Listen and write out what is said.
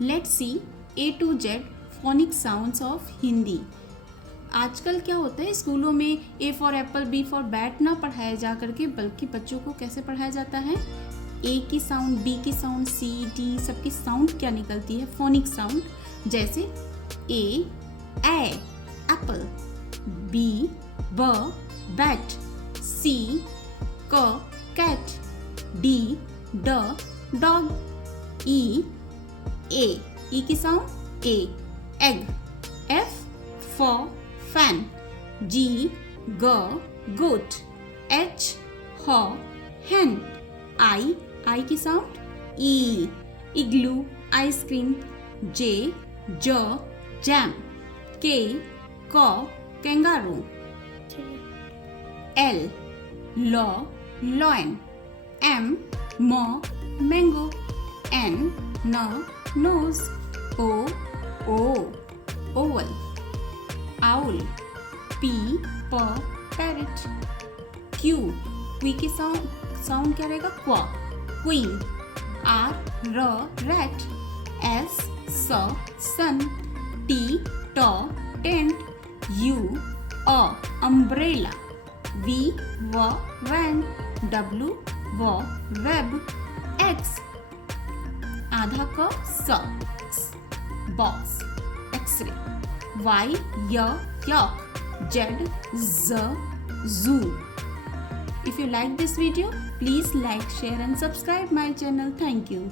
Let's see A to Z phonic sounds of Hindi. आजकल क्या होता है स्कूलों में A for Apple B for bat ना पढ़ाया जा करके बल्कि बच्चों को कैसे पढ़ाया जाता है, A की साउंड, B की साउंड, C D सबकी साउंड क्या निकलती है, फोनिक साउंड। जैसे A apple, B bat, C cat, D dog, E की sound A egg, F for fan, G goat, H hen, I की sound E igloo ice cream, J jam, K kangaroo, L lion, M mango, N nose, O oval, owl, P parrot, Q की sound क्या रहेगा, queen, R rat, S sun, T tent, U umbrella, V van, W web, X आधा क box X ray, Y yak, Z zoo. If you like this video, please like, share and subscribe my channel. Thank you.